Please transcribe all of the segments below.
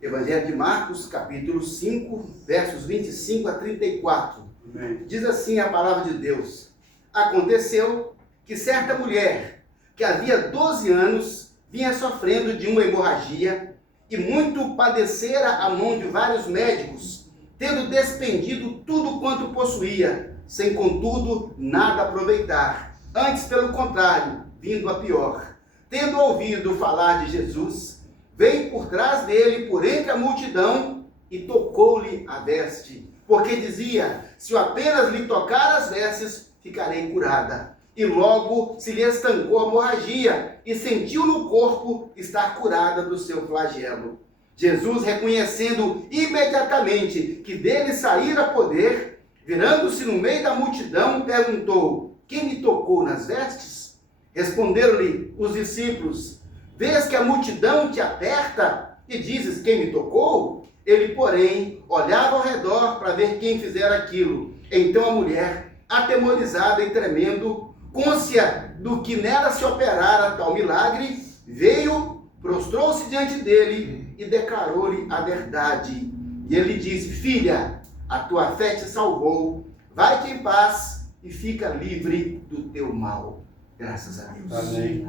Evangelho de Marcos, capítulo 5, versos 25 a 34. Amém. Diz assim a palavra de Deus: Aconteceu que certa mulher, que havia 12 anos, vinha sofrendo de uma hemorragia e muito padecera à mão de vários médicos, tendo despendido tudo quanto possuía, sem contudo nada aproveitar. Antes, pelo contrário, vindo a pior. Tendo ouvido falar de Jesus, veio por trás dele, por entre a multidão, e tocou-lhe a veste, porque dizia: se eu apenas lhe tocar as vestes, ficarei curada. E logo se lhe estancou a hemorragia, e sentiu no corpo estar curada do seu flagelo. Jesus, reconhecendo imediatamente que dele saíra poder, virando-se no meio da multidão, perguntou: quem me tocou nas vestes? Responderam-lhe os discípulos: vês que a multidão te aperta e dizes: quem me tocou? Ele, porém, olhava ao redor para ver quem fizera aquilo. Então a mulher, atemorizada e tremendo, cônscia do que nela se operara tal milagre, veio, prostrou-se diante dele e declarou-lhe a verdade. E ele disse: filha, a tua fé te salvou, vai-te em paz e fica livre do teu mal. Graças a Deus. Amém.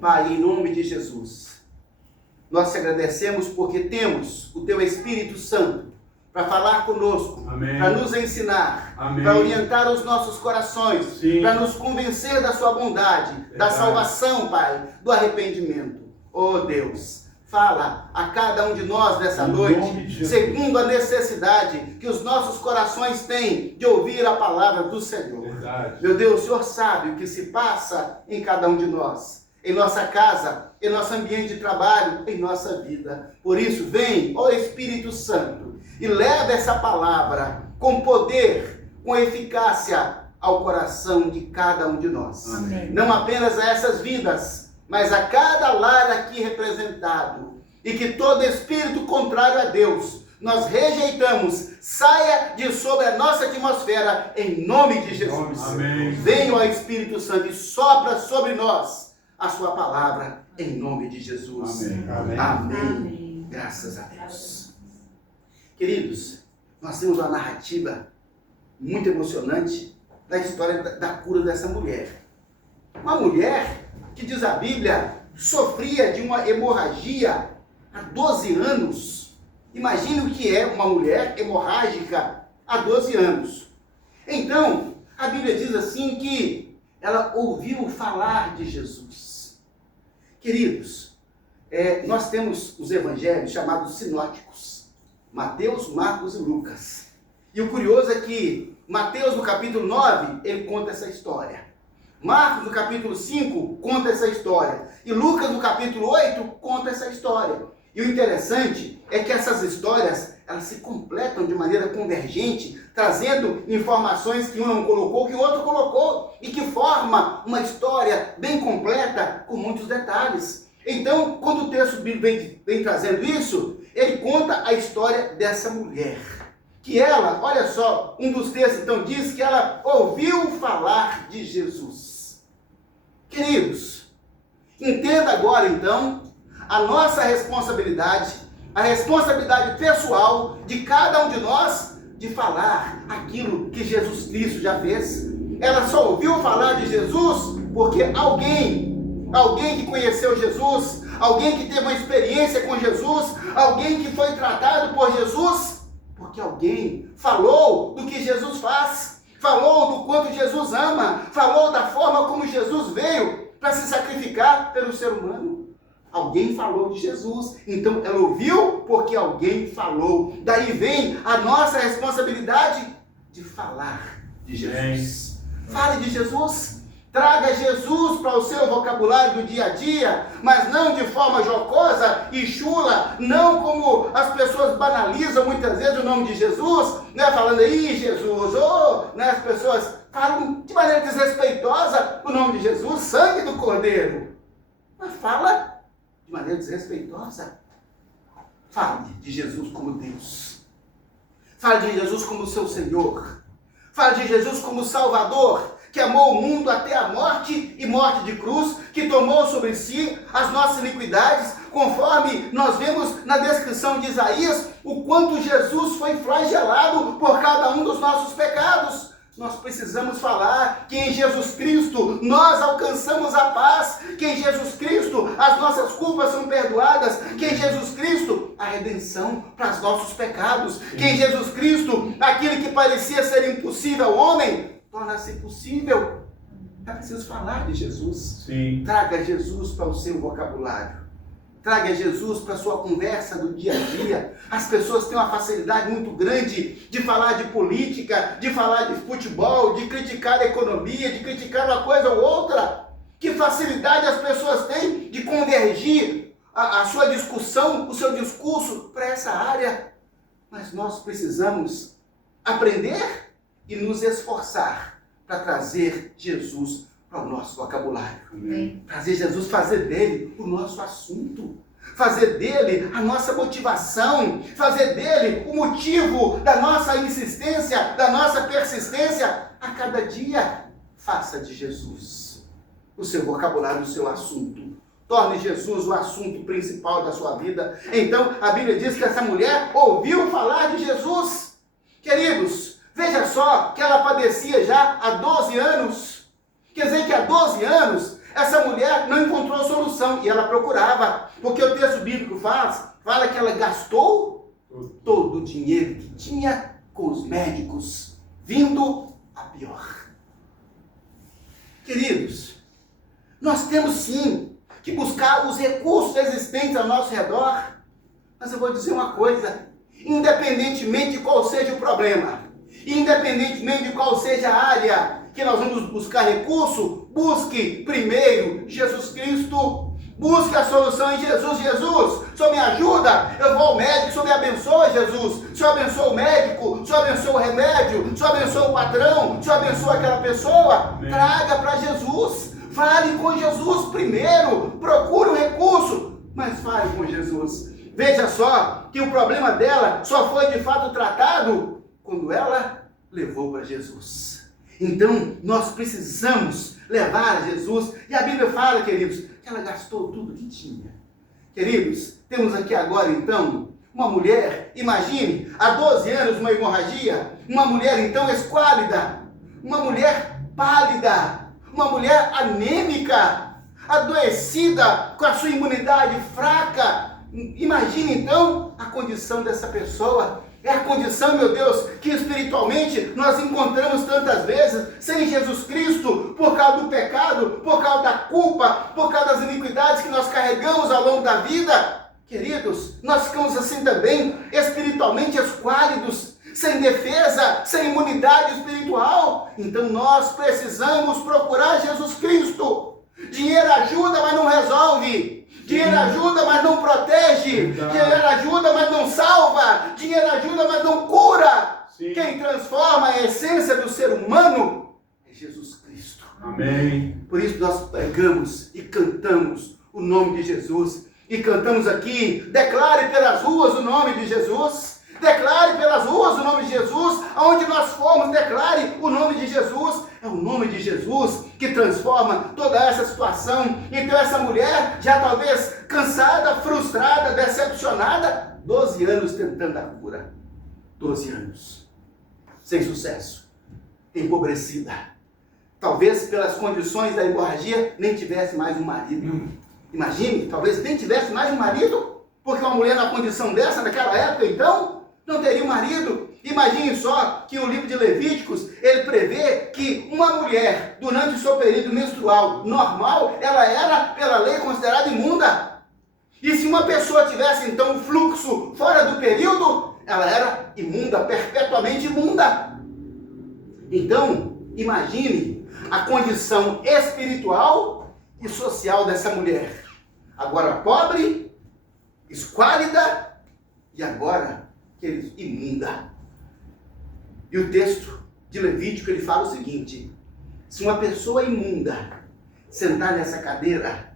Pai, em nome de Jesus, nós te agradecemos porque temos o teu Espírito Santo para falar conosco, para nos ensinar, para orientar os nossos corações, para nos convencer da sua bondade, da salvação, Pai, do arrependimento. Oh Deus, fala a cada um de nós nessa noite, segundo a necessidade que os nossos corações têm de ouvir a palavra do Senhor. Verdade. Meu Deus, o Senhor sabe o que se passa em cada um de nós, em nossa casa, em nosso ambiente de trabalho, em nossa vida. Por isso, vem, ó Espírito Santo, e leva essa palavra com poder, com eficácia ao coração de cada um de nós. Amém. Não apenas a essas vidas, mas a cada lar aqui representado. E que todo espírito contrário a Deus, nós rejeitamos, saia de sobre a nossa atmosfera, em nome de Jesus. Amém. Venha, ó Espírito Santo, e sopra sobre nós a sua palavra, em nome de Jesus. Amém. Amém. Amém. Graças a Deus. Queridos, nós temos uma narrativa muito emocionante da história da cura dessa mulher. Uma mulher que, diz a Bíblia, sofria de uma hemorragia há 12 anos. Imagine o que é uma mulher hemorrágica há 12 anos. Então, a Bíblia diz assim que ela ouviu falar de Jesus. Queridos, nós temos os evangelhos chamados sinóticos: Mateus, Marcos e Lucas. E o curioso é que Mateus, no capítulo 9, ele conta essa história. Marcos, no capítulo 5, conta essa história. E Lucas, no capítulo 8, conta essa história. E o interessante é que essas histórias, elas se completam de maneira convergente, trazendo informações que um não colocou, que o outro colocou, e que forma uma história bem completa, com muitos detalhes. Então, quando o texto bíblico vem trazendo isso, ele conta a história dessa mulher. Que ela, olha só, um dos textos então diz que ela ouviu falar de Jesus. Queridos, entenda agora então a nossa responsabilidade, a responsabilidade pessoal de cada um de nós de falar aquilo que Jesus Cristo já fez. Ela só ouviu falar de Jesus porque alguém que conheceu Jesus, alguém que teve uma experiência com Jesus, alguém que foi tratado por Jesus, porque alguém falou do que Jesus faz, falou do quanto Jesus ama, falou da forma como Jesus veio para se sacrificar pelo ser humano. Alguém falou de Jesus, então ela ouviu porque alguém falou. Daí vem a nossa responsabilidade de falar de Jesus. Fale de Jesus. Traga Jesus para o seu vocabulário do dia a dia, mas não de forma jocosa e chula, não como as pessoas banalizam muitas vezes o nome de Jesus, né, falando aí Jesus, né, as pessoas falam de maneira desrespeitosa o nome de Jesus, sangue do Cordeiro. Mas fala de maneira desrespeitosa. Fale de Jesus como Deus. Fale de Jesus como seu Senhor. Fale de Jesus como Salvador, que amou o mundo até a morte e morte de cruz, que tomou sobre si as nossas iniquidades, conforme nós vemos na descrição de Isaías, o quanto Jesus foi flagelado por cada um dos nossos pecados. Nós precisamos falar que em Jesus Cristo nós alcançamos a paz, que em Jesus Cristo as nossas culpas são perdoadas, que em Jesus Cristo a redenção para os nossos pecados, que em Jesus Cristo aquilo que parecia ser impossível ao homem torna-se possível. É preciso falar de Jesus. Sim. Traga Jesus para o seu vocabulário. Traga Jesus para a sua conversa do dia a dia. As pessoas têm uma facilidade muito grande de falar de política, de falar de futebol, de criticar a economia, de criticar uma coisa ou outra. Que facilidade as pessoas têm de convergir a sua discussão, o seu discurso para essa área. Mas nós precisamos aprender e nos esforçar para trazer Jesus para o nosso vocabulário. Amém. Trazer Jesus, fazer dele o nosso assunto, fazer dele a nossa motivação, fazer dele o motivo da nossa insistência, da nossa persistência a cada dia. Faça de Jesus o seu vocabulário, o seu assunto. Torne Jesus o assunto principal da sua vida. Então, a Bíblia diz que essa mulher ouviu falar de Jesus. Queridos, veja só que ela padecia já há 12 anos. Quer dizer que há 12 anos, essa mulher não encontrou solução e ela procurava. Porque o texto bíblico fala que ela gastou todo o dinheiro que tinha com os médicos, vindo a pior. Queridos, nós temos sim que buscar os recursos existentes ao nosso redor. Mas eu vou dizer uma coisa, independentemente de qual seja o problema, independentemente de qual seja a área que nós vamos buscar recurso, busque primeiro Jesus Cristo. Busque a solução em Jesus. Jesus, o Senhor me ajuda, eu vou ao médico, o Senhor me abençoa, Jesus. O Senhor abençoa o médico, o Senhor abençoa o remédio, o Senhor abençoa o patrão, o Senhor abençoa aquela pessoa. Amém. Traga para Jesus, fale com Jesus primeiro, procure o recurso, mas fale com Jesus. Veja só que o problema dela só foi de fato tratado quando ela levou para Jesus. Então, nós precisamos levar a Jesus. E a Bíblia fala, queridos, que ela gastou tudo que tinha. Queridos, temos aqui agora, então, uma mulher, imagine, há 12 anos uma hemorragia, uma mulher, então, esquálida, uma mulher pálida, uma mulher anêmica, adoecida, com a sua imunidade fraca. Imagine, então, a condição dessa pessoa. É a condição, meu Deus, que espiritualmente nós encontramos tantas vezes sem Jesus Cristo, por causa do pecado, por causa da culpa, por causa das iniquidades que nós carregamos ao longo da vida. Queridos, nós ficamos assim também, espiritualmente esquálidos, sem defesa, sem imunidade espiritual. Então nós precisamos procurar Jesus Cristo. Dinheiro ajuda, mas não resolve. Dinheiro ajuda, mas não protege. Dinheiro ajuda, mas não salva. Dinheiro ajuda, mas não cura. Sim. Quem transforma a essência do ser humano é Jesus Cristo. Amém. Por isso nós pregamos e cantamos o nome de Jesus. E cantamos aqui, declare pelas ruas o nome de Jesus. Declare pelas ruas o nome de Jesus. Aonde nós formos, declare o nome de Jesus. É o nome de Jesus que transforma toda essa situação. Então essa mulher, já talvez cansada, frustrada, decepcionada, 12 anos tentando a cura. 12 anos. Sem sucesso. Empobrecida. Talvez pelas condições da hemorragia, nem tivesse mais um marido. Imagine, talvez nem tivesse mais um marido, porque uma mulher na condição dessa, naquela época, então, não teria um marido. Imagine só que o livro de Levíticos, ele prevê que uma mulher, durante o seu período menstrual normal, ela era, pela lei, considerada imunda. E se uma pessoa tivesse, então, um fluxo fora do período, ela era imunda, perpetuamente imunda. Então, imagine a condição espiritual e social dessa mulher. Agora pobre, esquálida e agora, queridos, imunda. E o texto de Levítico, ele fala o seguinte: se uma pessoa imunda sentar nessa cadeira,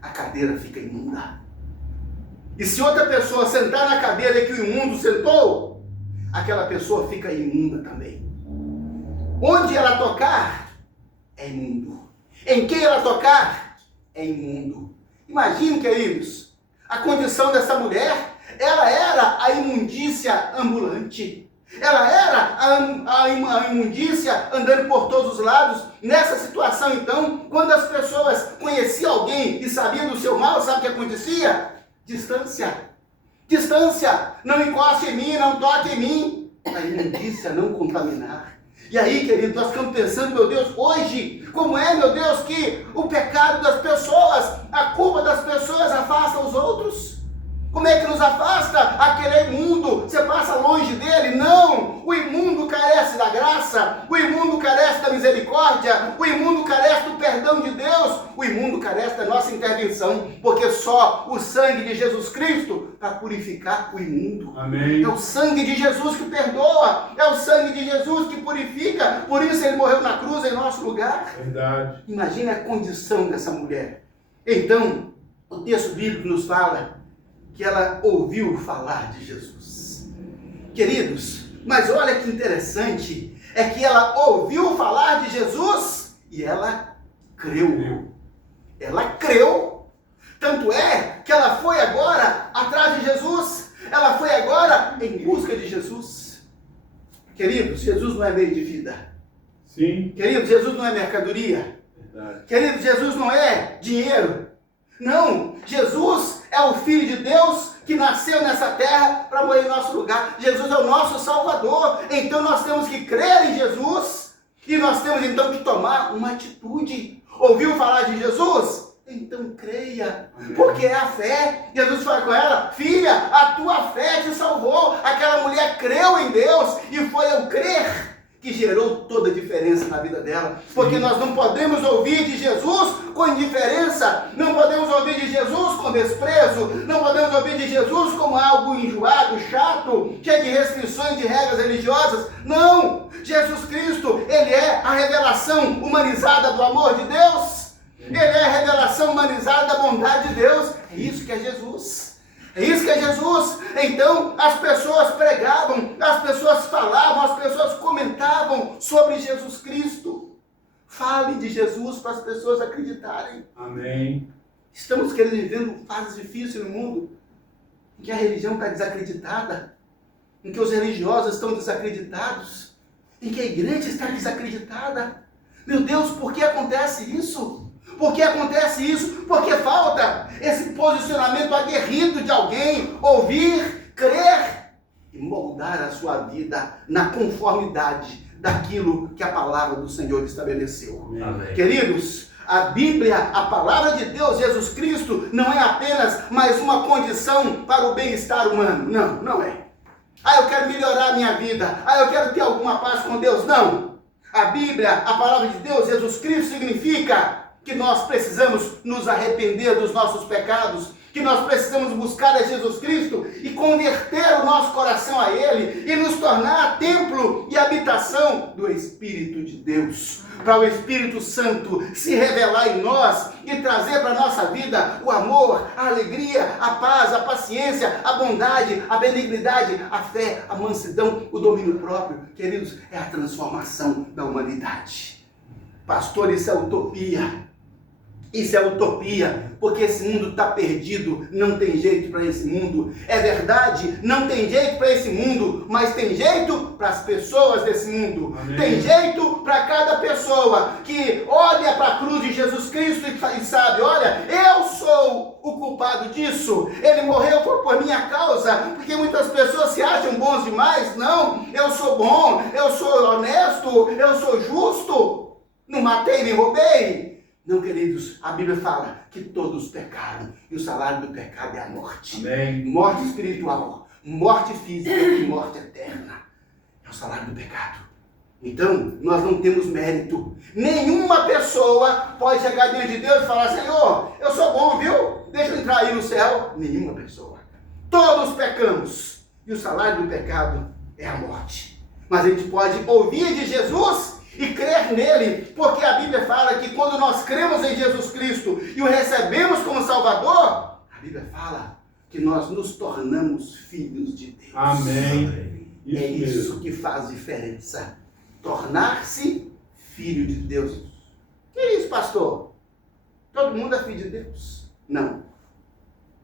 a cadeira fica imunda. E se outra pessoa sentar na cadeira que o imundo sentou, aquela pessoa fica imunda também. Onde ela tocar, é imundo. Em quem ela tocar, é imundo. Imagine, queridos, a condição dessa mulher, ela era a imundícia ambulante. Ela era a imundícia andando por todos os lados. Nessa situação, então, quando as pessoas conheciam alguém e sabiam do seu mal, sabe o que acontecia? Distância. Distância. Não encoste em mim, não toque em mim. A imundícia não contaminar. E aí, querido, nós ficamos pensando, meu Deus, hoje, como é, meu Deus, que o pecado das pessoas, a culpa das pessoas afasta os outros? Como é que nos afasta? Aquele imundo, você passa longe dele? Não! O imundo carece da graça, o imundo carece da misericórdia, o imundo carece do perdão de Deus, o imundo carece da nossa intervenção, porque só o sangue de Jesus Cristo para purificar o imundo. Amém. É o sangue de Jesus que perdoa, é o sangue de Jesus que purifica, por isso ele morreu na cruz em nosso lugar. Verdade. Imagina a condição dessa mulher. Então, o texto bíblico nos fala que ela ouviu falar de Jesus. Queridos, mas olha que interessante, é que ela ouviu falar de Jesus e ela creu. Ela creu. Tanto é que ela foi agora atrás de Jesus, ela foi agora em busca de Jesus. Queridos, Jesus não é meio de vida. Sim. Queridos, Jesus não é mercadoria. Verdade. Queridos, Jesus não é dinheiro. Não, Jesus é o Filho de Deus que nasceu nessa terra para morrer em nosso lugar. Jesus é o nosso Salvador. Então nós temos que crer em Jesus e nós temos então que tomar uma atitude. Ouviu falar de Jesus? Então creia, porque é a fé. Jesus fala com ela: filha, a tua fé te salvou. Aquela mulher creu em Deus e foi ao crer que gerou toda a diferença na vida dela. Porque nós não podemos ouvir de Jesus com indiferença, não podemos ouvir de Jesus com desprezo, não podemos ouvir de Jesus como algo enjoado, chato, cheio de restrições, de regras religiosas. Não! Jesus Cristo, Ele é a revelação humanizada do amor de Deus. Ele é a revelação humanizada da bondade de Deus. É isso que é Jesus. É isso que é Jesus. Então as pessoas pregavam, as pessoas falavam, as pessoas comentavam sobre Jesus Cristo. Fale de Jesus para as pessoas acreditarem. Amém. Estamos vivendo fases difíceis no mundo, em que a religião está desacreditada, em que os religiosos estão desacreditados, em que a igreja está desacreditada. Meu Deus, por que acontece isso? Por que acontece isso? Porque falta esse posicionamento aguerrido de alguém, ouvir, crer e moldar a sua vida na conformidade daquilo que a palavra do Senhor estabeleceu. Amém. Queridos, a Bíblia, a palavra de Deus, Jesus Cristo, não é apenas mais uma condição para o bem-estar humano. Não, não é. Eu quero melhorar a minha vida. Eu quero ter alguma paz com Deus. Não. A Bíblia, a palavra de Deus, Jesus Cristo, significa que nós precisamos nos arrepender dos nossos pecados, que nós precisamos buscar a Jesus Cristo e converter o nosso coração a Ele e nos tornar templo e habitação do Espírito de Deus, para o Espírito Santo se revelar em nós e trazer para a nossa vida o amor, a alegria, a paz, a paciência, a bondade, a benignidade, a fé, a mansidão, o domínio próprio. Queridos, é a transformação da humanidade. Pastor, isso é utopia. Isso é utopia, porque esse mundo está perdido, não tem jeito para esse mundo. É verdade, não tem jeito para esse mundo, mas tem jeito para as pessoas desse mundo. Amém. Tem jeito para cada pessoa que olha para a cruz de Jesus Cristo e sabe, olha, eu sou o culpado disso. Ele morreu por minha causa, porque muitas pessoas se acham bons demais. Não, eu sou bom, eu sou honesto, eu sou justo, não matei nem roubei. Não, queridos, a Bíblia fala que todos pecaram e o salário do pecado é a morte. Amém. Morte espiritual, morte física e morte eterna. É o salário do pecado. Então, nós não temos mérito. Nenhuma pessoa pode chegar diante de Deus e falar: Senhor, eu sou bom, viu? Deixa eu entrar aí no céu. Nenhuma pessoa. Todos pecamos e o salário do pecado é a morte. Mas a gente pode ouvir de Jesus e crer nele, porque a Bíblia fala que quando nós cremos em Jesus Cristo e o recebemos como Salvador, a Bíblia fala que nós nos tornamos filhos de Deus. Amém. É isso que faz diferença. Tornar-se filho de Deus. Que é isso, pastor? Todo mundo é filho de Deus? Não.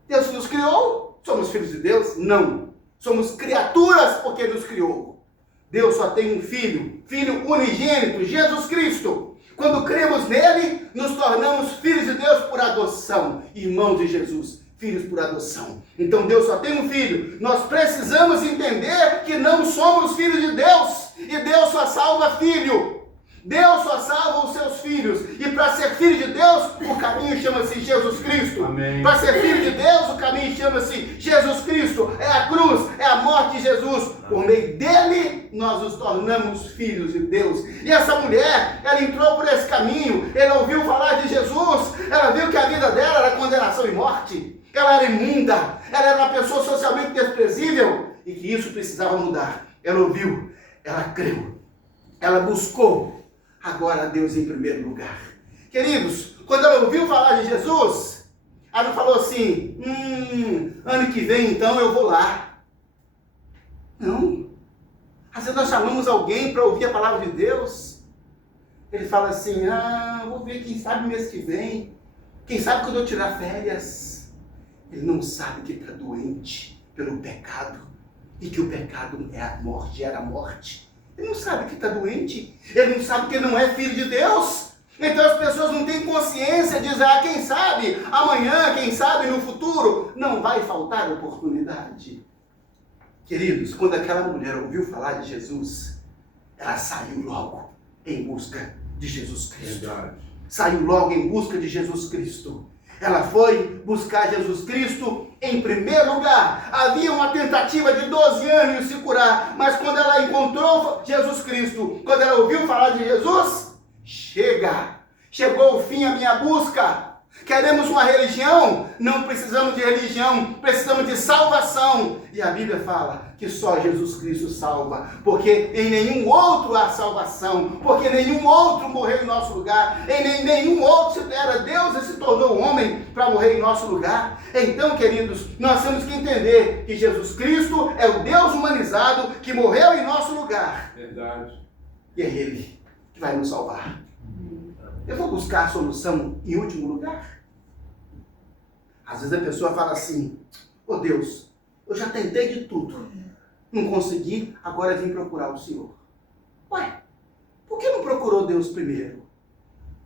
Deus nos criou? Somos filhos de Deus? Não. Somos criaturas porque nos criou. Deus só tem um filho, filho unigênito, Jesus Cristo. Quando cremos nele, nos tornamos filhos de Deus por adoção, irmãos de Jesus, filhos por adoção. Então Deus só tem um filho. Nós precisamos entender que não somos filhos de Deus, e Deus só salva filho. Deus só salva os seus filhos. E para ser filho de Deus, o caminho chama-se Jesus Cristo. Para ser filho de Deus, o caminho chama-se Jesus Cristo. É a cruz, é a morte de Jesus. Por meio dele, nós nos tornamos filhos de Deus. E essa mulher, ela entrou por esse caminho. Ela ouviu falar de Jesus. Ela viu que a vida dela era condenação e morte. Ela era imunda. Ela era uma pessoa socialmente desprezível. E que isso precisava mudar. Ela ouviu, ela creu, ela buscou. Agora Deus em primeiro lugar. Queridos, quando ela ouviu falar de Jesus, ela não falou assim, ano que vem então eu vou lá. Não. Às vezes nós chamamos alguém para ouvir a palavra de Deus. Ele fala assim, vou ver quem sabe mês que vem. Quem sabe quando eu tirar férias. Ele não sabe que está doente pelo pecado. E que o pecado é a morte, era a morte. Ele não sabe que está doente. Ele não sabe que ele não é filho de Deus. Então as pessoas não têm consciência de dizer, quem sabe amanhã, quem sabe no futuro, não vai faltar oportunidade. Queridos, quando aquela mulher ouviu falar de Jesus, ela saiu logo em busca de Jesus Cristo. Verdade. Saiu logo em busca de Jesus Cristo. Ela foi buscar Jesus Cristo em primeiro lugar. Havia uma tentativa de 12 anos de se curar, mas quando ela encontrou Jesus Cristo, quando ela ouviu falar de Jesus, chegou o fim a minha busca. Queremos uma religião? Não precisamos de religião, precisamos de salvação. E a Bíblia fala que só Jesus Cristo salva, porque em nenhum outro há salvação, porque nenhum outro morreu em nosso lugar, em nenhum outro era Deus e se tornou homem para morrer em nosso lugar. Então, queridos, nós temos que entender que Jesus Cristo é o Deus humanizado que morreu em nosso lugar. Verdade. E é Ele que vai nos salvar. Eu vou buscar a solução em último lugar? Às vezes a pessoa fala assim, Deus, eu já tentei de tudo, não consegui, agora vim procurar o Senhor. Ué, por que não procurou Deus primeiro?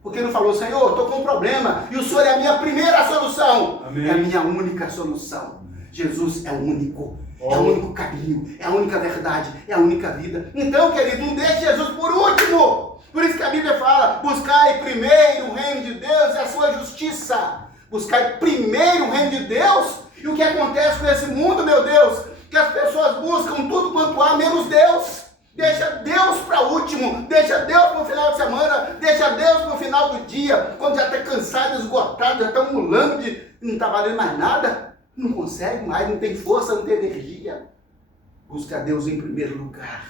Por que não falou, Senhor, estou com um problema e o Senhor é a minha primeira solução? Amém. É a minha única solução. Jesus é o único. É o único caminho, é a única verdade, é a única vida. Então, querido, não deixe Jesus por último. Por isso que a Bíblia fala, buscai primeiro o reino de Deus e a sua justiça. Buscai primeiro o reino de Deus. E o que acontece com esse mundo, meu Deus? Que as pessoas buscam tudo quanto há, menos Deus. Deixa Deus para o último, deixa Deus para o final de semana, deixa Deus para o final do dia, quando já está cansado, esgotado, já está mulando de não está valendo mais nada. Não consegue mais, não tem força, não tem energia. Busque a Deus em primeiro lugar.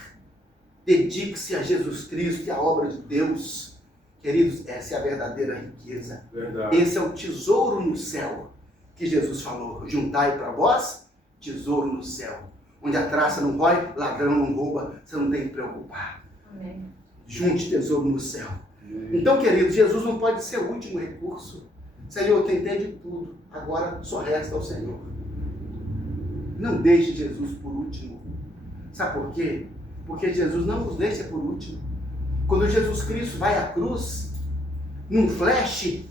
Dedique-se a Jesus Cristo e à obra de Deus. Queridos, essa é a verdadeira riqueza. Verdade. Esse é o tesouro no céu que Jesus falou. Juntai para vós tesouro no céu. Onde a traça não rói, ladrão não rouba, você não tem que preocupar. Amém. Junte tesouro no céu. Amém. Então, queridos, Jesus não pode ser o último recurso. Senhor, eu tentei de tudo, agora só resta ao Senhor. Não deixe Jesus por último. Sabe por quê? Porque Jesus não nos deixa por último. Quando Jesus Cristo vai à cruz, num flash,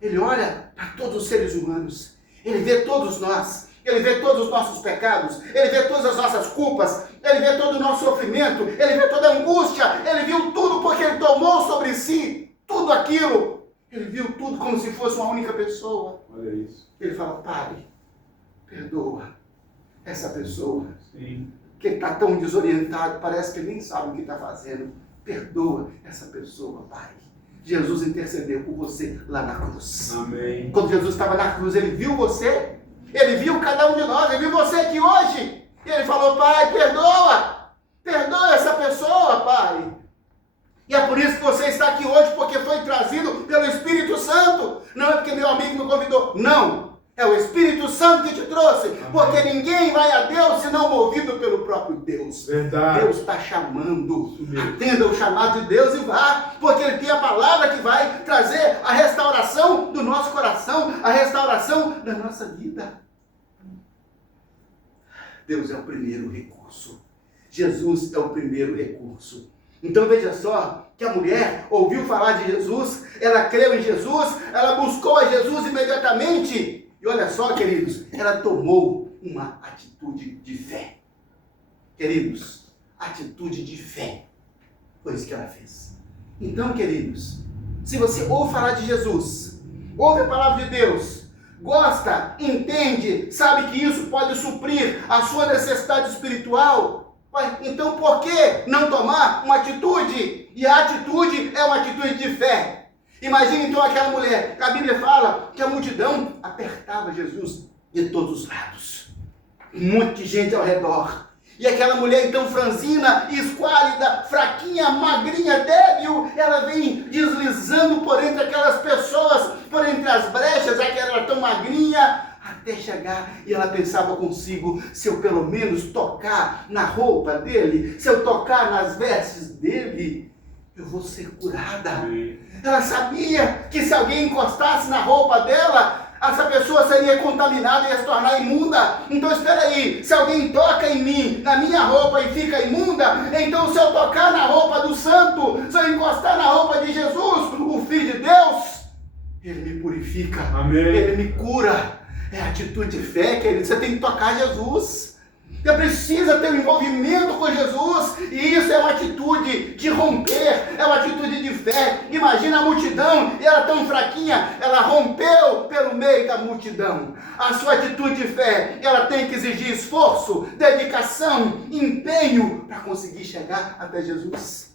Ele olha para todos os seres humanos. Ele vê todos nós. Ele vê todos os nossos pecados. Ele vê todas as nossas culpas. Ele vê todo o nosso sofrimento. Ele vê toda a angústia. Ele viu tudo porque Ele tomou sobre si tudo aquilo. Ele viu tudo como se fosse uma única pessoa. Olha isso. Ele fala, Pai, perdoa essa pessoa. Sim. Que ele está tão desorientado, parece que ele nem sabe o que está fazendo. Perdoa essa pessoa, Pai. Jesus intercedeu por você lá na cruz. Amém. Quando Jesus estava na cruz, Ele viu você. Ele viu cada um de nós. Ele viu você aqui hoje. E Ele falou, Pai, perdoa. Perdoa essa pessoa, Pai. E é por isso que você está aqui hoje, porque foi trazido pelo Espírito Santo. Não é porque meu amigo me convidou. Não. É o Espírito Santo que te trouxe. Amém. Porque ninguém vai a Deus senão movido pelo próprio Deus. Verdade. Deus está chamando. Atenda o chamado de Deus e vá. Porque Ele tem a palavra que vai trazer a restauração do nosso coração, a restauração da nossa vida. Deus é o primeiro recurso. Jesus é o primeiro recurso. Então veja só que a mulher ouviu falar de Jesus, ela creu em Jesus, ela buscou a Jesus imediatamente. E olha só, queridos, ela tomou uma atitude de fé. Queridos, atitude de fé. Foi isso que ela fez. Então, queridos, se você ouve falar de Jesus, ouve a palavra de Deus, gosta, entende, sabe que isso pode suprir a sua necessidade espiritual, então por que não tomar uma atitude? E a atitude é uma atitude de fé. Imagine então aquela mulher, a Bíblia fala que a multidão apertava Jesus de todos os lados. Um monte de gente ao redor. E aquela mulher então franzina, esquálida, fraquinha, magrinha, débil, ela vem deslizando por entre aquelas pessoas, por entre as brechas, já que ela era tão magrinha, até chegar, e ela pensava consigo, se eu pelo menos tocar na roupa dele, se eu tocar nas vestes dele, eu vou ser curada. Ela sabia que se alguém encostasse na roupa dela, essa pessoa seria contaminada e ia se tornar imunda. Então espera aí, se alguém toca em mim, na minha roupa e fica imunda, então se eu tocar na roupa do santo, se eu encostar na roupa de Jesus, o Filho de Deus, ele me purifica. Amém. Ele me cura. É atitude de fé, querido. Você tem que tocar Jesus. Você precisa ter um envolvimento com Jesus. E isso é uma atitude de romper. É uma atitude de fé. Imagina a multidão. E ela tão fraquinha. Ela rompeu pelo meio da multidão. A sua atitude de fé, ela tem que exigir esforço, dedicação, empenho para conseguir chegar até Jesus.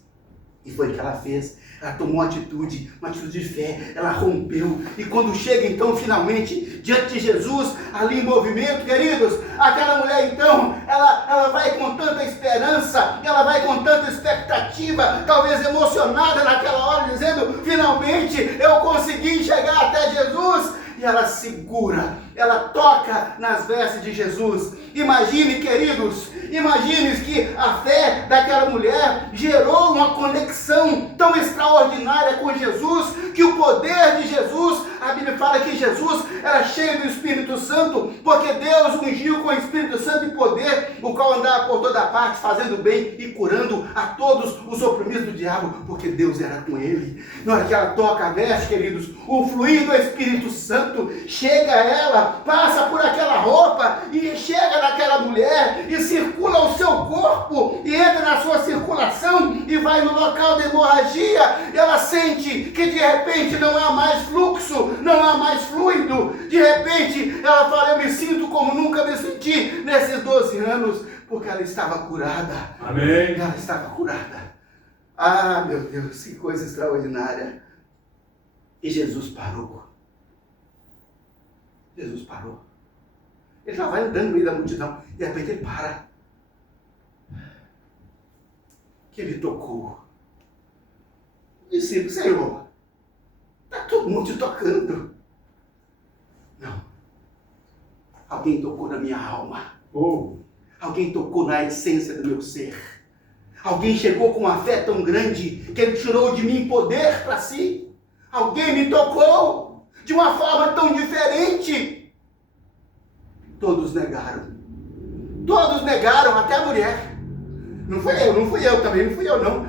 E foi o que ela fez. Ela tomou uma atitude de fé, ela rompeu. E quando chega então finalmente diante de Jesus, ali em movimento, queridos, aquela mulher então, ela vai com tanta esperança, ela vai com tanta expectativa, talvez emocionada naquela hora, dizendo, finalmente eu consegui chegar até Jesus. E ela segura, ela toca nas vestes de Jesus. Imagine, queridos, imagine que a fé daquela mulher gerou uma conexão tão extraordinária com Jesus, que o poder de Jesus, a Bíblia fala que Jesus era cheio do Espírito Santo, porque Deus ungiu com o Espírito Santo e poder, o qual andava por toda parte, fazendo bem e curando a todos os oprimidos do diabo, porque Deus era com ele. Na hora que ela toca a veste, queridos, o fluir do Espírito Santo chega a ela, passa por aquela roupa e chega naquela mulher e circula o seu corpo e entra na sua circulação e vai no local da hemorragia. E ela sente que de repente não há mais fluxo, não há mais fluido. De repente ela fala, eu me sinto como nunca me senti nesses 12 anos, porque ela estava curada. Amém. Ela estava curada. Ah, meu Deus, que coisa extraordinária. E Jesus parou. Jesus parou. Ele já vai andando no meio da multidão. De repente ele para. Que ele tocou. Disse, Senhor, está todo mundo te tocando. Não. Alguém tocou na minha alma. Alguém tocou na essência do meu ser. Alguém chegou com uma fé tão grande que ele tirou de mim poder para si. Alguém me tocou de uma forma tão diferente. Todos negaram. Todos negaram, até a mulher. Não fui eu também,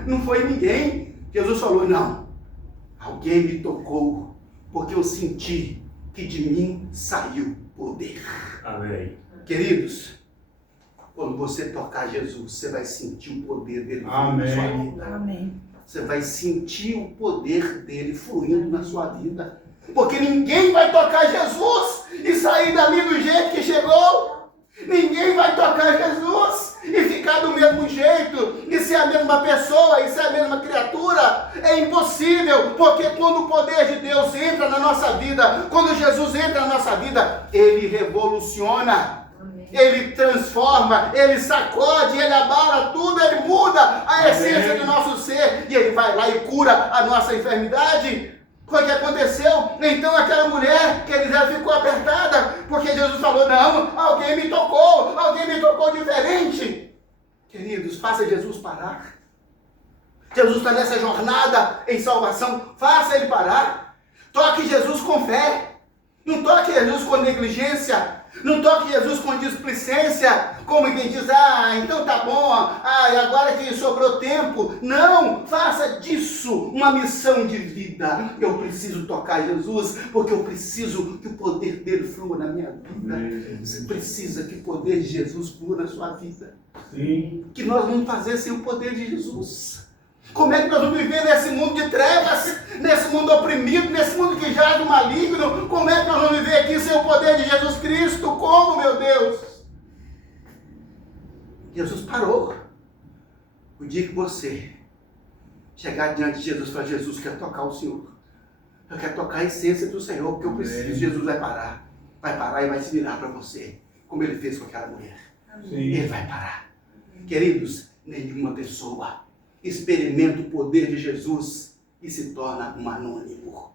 não foi ninguém. Jesus falou, não. Alguém me tocou, porque eu senti que de mim saiu poder. Amém. Queridos, quando você tocar Jesus, você vai sentir o poder dele fluindo na sua vida. Amém. Você vai sentir o poder dele fluindo na sua vida. Porque ninguém vai tocar Jesus e sair dali do jeito que chegou. Ninguém vai tocar Jesus e ficar do mesmo jeito, e ser a mesma pessoa, e ser a mesma criatura. É impossível, porque quando o poder de Deus entra na nossa vida, quando Jesus entra na nossa vida, ele revoluciona. Ele transforma, ele sacode, ele abala tudo, ele muda a essência do nosso ser, e ele vai lá e cura a nossa enfermidade. Foi o que aconteceu. Então aquela mulher, ela ficou apertada, porque Jesus falou, não, alguém me tocou diferente. Queridos, faça Jesus parar. Jesus está nessa jornada em salvação, faça ele parar. Toque Jesus com fé, não toque Jesus com negligência. Não toque Jesus com displicência, como quem diz, então tá bom, e agora que sobrou tempo. Não, faça disso uma missão de vida. Eu preciso tocar Jesus, porque eu preciso que o poder dele flua na minha vida. Você precisa que o poder de Jesus flua na sua vida. Sim. Que nós vamos fazer sem o poder de Jesus? Como é que nós vamos viver nesse mundo de trevas, nesse mundo oprimido, nesse mundo que jaz do maligno? Como é que nós vamos viver aqui sem o poder de Jesus Cristo? Como, meu Deus? Jesus parou. O dia que você chegar diante de Jesus e falar, Jesus, quero tocar o Senhor. Eu quero tocar a essência do Senhor, porque eu preciso. Jesus vai parar. Vai parar e vai se virar para você, como ele fez com aquela mulher. Sim. Ele vai parar. Queridos, nenhuma pessoa experimenta o poder de Jesus e se torna um anônimo.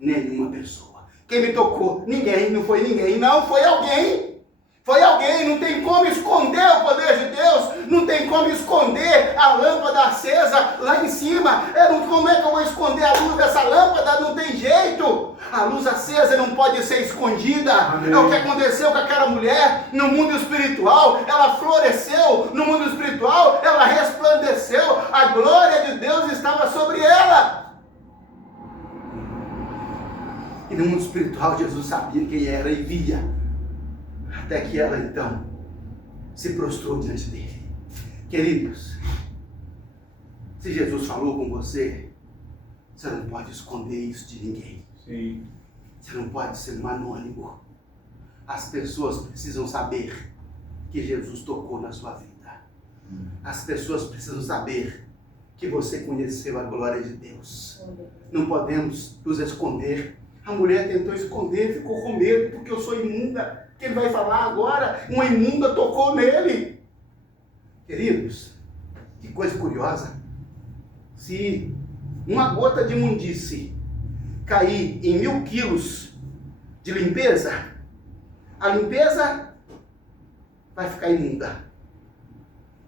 Nenhuma pessoa. Quem me tocou? Ninguém, não foi ninguém. Não, foi alguém. Foi alguém. Não tem como esconder o poder de Deus. Não tem como esconder a lâmpada acesa lá em cima. Como é que eu vou esconder a luz dessa lâmpada? Não tem jeito. A luz acesa não pode ser escondida. Amém. É o que aconteceu com aquela mulher no mundo espiritual. Ela floresceu no mundo espiritual. Ela resplandeceu. A glória de Deus estava sobre ela. E no mundo espiritual Jesus sabia quem era e via. Até que ela então se prostrou diante dele. Queridos, se Jesus falou com você, você não pode esconder isso de ninguém. Sim. Você não pode ser um anônimo. As pessoas precisam saber que Jesus tocou na sua vida. As pessoas precisam saber que você conheceu a glória de Deus. Não podemos nos esconder. A mulher tentou esconder, ficou com medo, porque eu sou imunda. O que ele vai falar agora? Uma imunda tocou nele. Queridos, que coisa curiosa. Se uma gota de imundície cair em 1000 quilos de limpeza, a limpeza vai ficar imunda.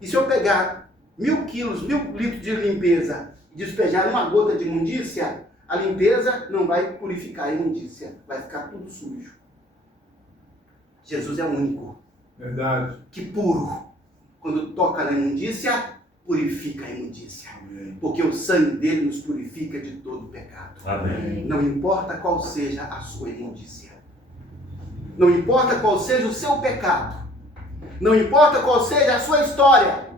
E se eu pegar 1000 quilos, 1000 litros de limpeza e despejar uma gota de imundícia, a limpeza não vai purificar a imundícia, vai ficar tudo sujo. Jesus é o único. Verdade. Que puro, quando toca na imundícia, purifica a imundícia. Amém. Porque o sangue dele nos purifica de todo pecado. Amém. Não importa qual seja a sua imundícia. Não importa qual seja o seu pecado. Não importa qual seja a sua história.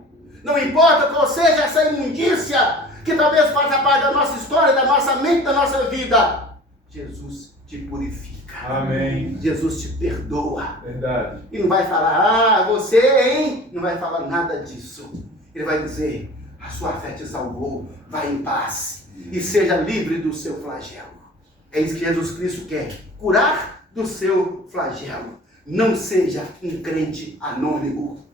Não importa qual seja essa imundícia que talvez faça parte da nossa história, da nossa mente, da nossa vida. Jesus te purifica. Amém. Jesus te perdoa. Verdade. E não vai falar, você, hein? Não vai falar nada disso. Ele vai dizer, a sua fé te salvou, vai em paz e seja livre do seu flagelo. É isso que Jesus Cristo quer, curar do seu flagelo. Não seja um crente anônimo.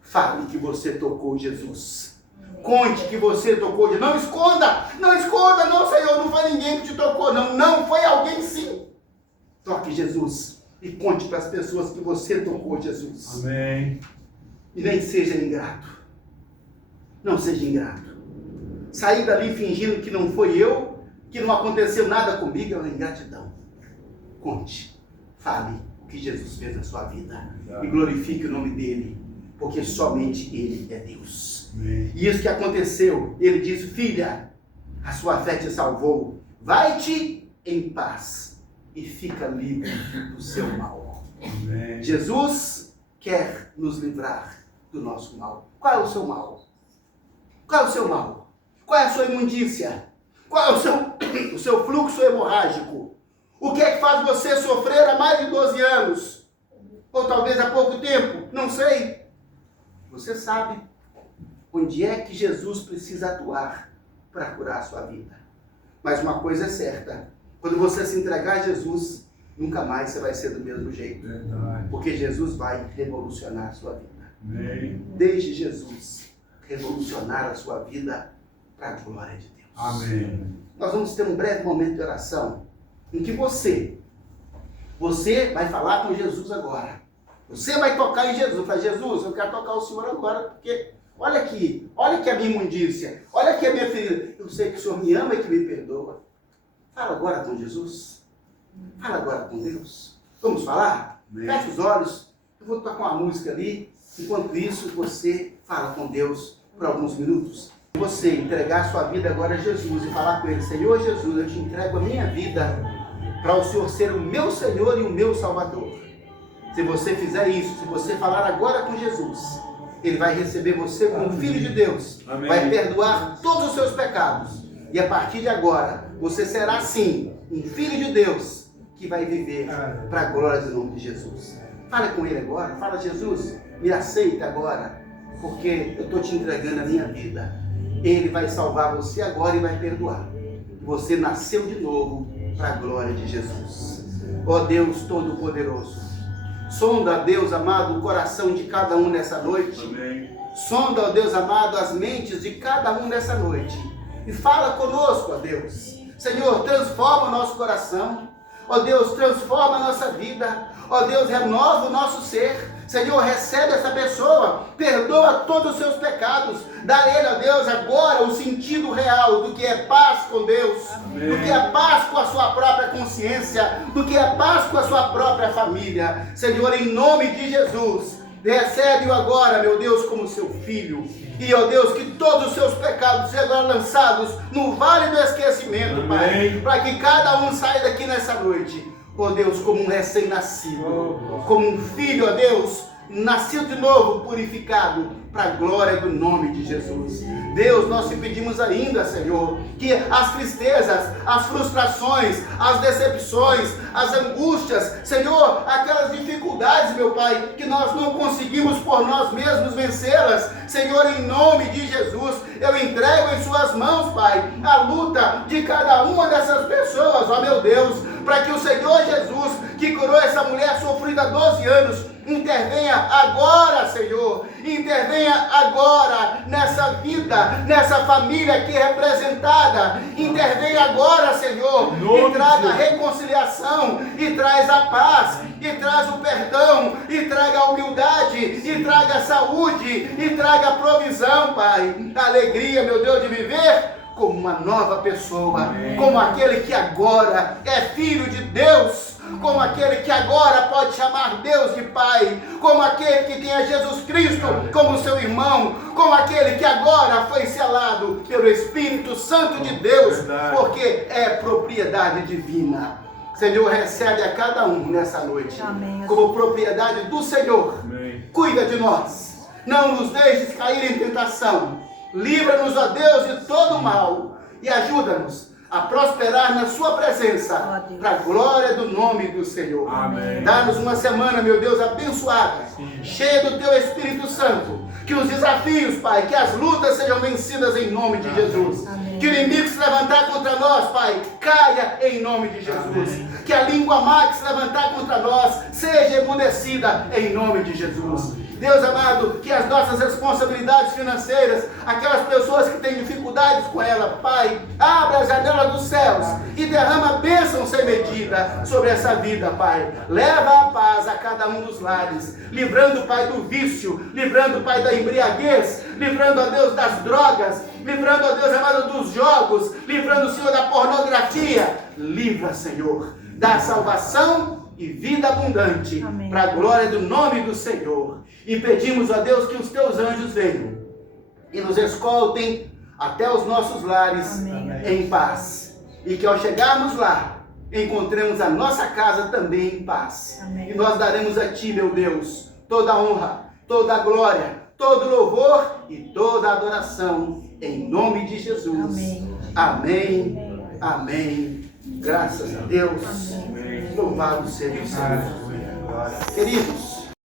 Fale que você tocou Jesus. Conte que você tocou Jesus. Não esconda, não, Senhor, não foi ninguém que te tocou, não foi alguém sim. Toque Jesus e conte para as pessoas que você tocou Jesus. Amém. E nem seja ingrato. Não seja ingrato. Sair dali fingindo que não foi eu, que não aconteceu nada comigo, é uma ingratidão. Conte, fale o que Jesus fez na sua vida e glorifique o nome dele, porque somente ele é Deus. Amém. E isso que aconteceu, ele disse, filha, a sua fé te salvou, vai-te em paz e fica livre do seu mal. Amém. Jesus quer nos livrar do nosso mal. Qual é o seu mal? Qual é o seu mal? Qual é a sua imundícia? Qual é o seu fluxo hemorrágico? O que é que faz você sofrer há mais de 12 anos? Ou talvez há pouco tempo? Não sei. Você sabe onde é que Jesus precisa atuar para curar a sua vida. Mas uma coisa é certa. Quando você se entregar a Jesus, nunca mais você vai ser do mesmo jeito. Verdade. Porque Jesus vai revolucionar a sua vida. Amém. Deixe Jesus revolucionar a sua vida para a glória de Deus. Amém. Nós vamos ter um breve momento de oração em que você vai falar com Jesus agora. Você vai tocar em Jesus. Fala, Jesus, eu quero tocar o Senhor agora, porque olha aqui a minha imundícia, olha aqui a minha ferida. Eu sei que o Senhor me ama e que me perdoa. Fala agora com Jesus. Fala agora com Deus. Vamos falar? Feche os olhos. Eu vou tocar uma música ali. Enquanto isso, você fala com Deus por alguns minutos. Você entregar sua vida agora a Jesus e falar com Ele: Senhor Jesus, eu te entrego a minha vida para o Senhor ser o meu Senhor e o meu Salvador. Se você fizer isso, se você falar agora com Jesus, Ele vai receber você como filho de Deus. Amém. Vai perdoar todos os seus pecados. E a partir de agora, você será sim um filho de Deus que vai viver para a glória do nome de Jesus. Fala com Ele agora. Fala: Jesus, me aceita agora, porque eu estou te entregando a minha vida. Ele vai salvar você agora e vai perdoar. Você nasceu de novo para a glória de Jesus. Ó Deus Todo-Poderoso, sonda, Deus amado, o coração de cada um nessa noite. Amém. Sonda, ó Deus amado, as mentes de cada um nessa noite. E fala conosco, ó Deus. Senhor, transforma o nosso coração. Ó Deus, transforma a nossa vida. Ó Deus, renova o nosso ser. Senhor, recebe essa pessoa, perdoa todos os seus pecados, dá a ele, ó Deus, agora o sentido real do que é paz com Deus, Amém. do que é paz com a sua própria consciência, do que é paz com a sua própria família. Senhor, em nome de Jesus, recebe-o agora, meu Deus, como seu filho. E, ó Deus, que todos os seus pecados sejam agora lançados no vale do esquecimento, Pai, para que cada um saia daqui nessa noite, ó Deus, como um recém-nascido, como um filho, ó Deus, nascido de novo, purificado, para a glória do nome de Jesus. Deus, nós te pedimos ainda, Senhor, que as tristezas, as frustrações, as decepções, as angústias, Senhor, aquelas dificuldades, meu Pai, que nós não conseguimos por nós mesmos vencê-las, Senhor, em nome de Jesus, eu entrego em suas mãos, Pai, a luta de cada uma dessas pessoas, ó meu Deus, para que o Senhor Jesus, que curou essa mulher sofrida há 12 anos, intervenha agora, Senhor, intervenha agora nessa vida, nessa família aqui representada, intervenha agora, Senhor, e traga a reconciliação, e traz a paz, e traz o perdão, e traga a humildade, e traga a saúde, e traga a provisão, Pai, a alegria, meu Deus, de viver como uma nova pessoa, Amém. Como aquele que agora é filho de Deus, como aquele que agora pode chamar Deus de Pai, como aquele que tem a Jesus Cristo como seu irmão, como aquele que agora foi selado pelo Espírito Santo de Deus, Verdade. porque é propriedade divina. Senhor, recebe a cada um nessa noite, Amém. como propriedade do Senhor. Amém. Cuida de nós, não nos deixes cair em tentação, livra-nos, ó Deus, de todo mal e ajuda-nos a prosperar na sua presença, para a glória do nome do Senhor. Amém. Dá-nos uma semana, meu Deus, abençoada, cheia do Teu Espírito Santo, que os desafios, Pai, que as lutas sejam vencidas em nome de Jesus. Amém. Que o inimigo se levantar contra nós, Pai, caia em nome de Jesus. Amém. Que a língua má que se levantar contra nós seja emudecida em nome de Jesus. Deus amado, que as nossas responsabilidades financeiras, aquelas pessoas que têm dificuldades com ela, Pai, abra a janela dos céus e derrama bênção sem medida sobre essa vida, Pai. Leva a paz a cada um dos lares, livrando, Pai, do vício, livrando, Pai, da embriaguez, livrando, ó Deus, das drogas, livrando, ó Deus amado, dos jogos, livrando, Senhor, da pornografia. Livra, Senhor, da salvação e vida abundante, para a glória do nome do Senhor. E pedimos, ó Deus, que os teus anjos venham e nos escoltem até os nossos lares. Amém. Em paz. E que ao chegarmos lá, encontremos a nossa casa também em paz. Amém. E nós daremos a Ti, meu Deus, toda a honra, toda a glória, todo louvor e toda a adoração, em nome de Jesus. Amém. Amém. Amém. Graças a Deus. Amém. Louvado seja o Senhor. Aleluia. Glória. Queridos,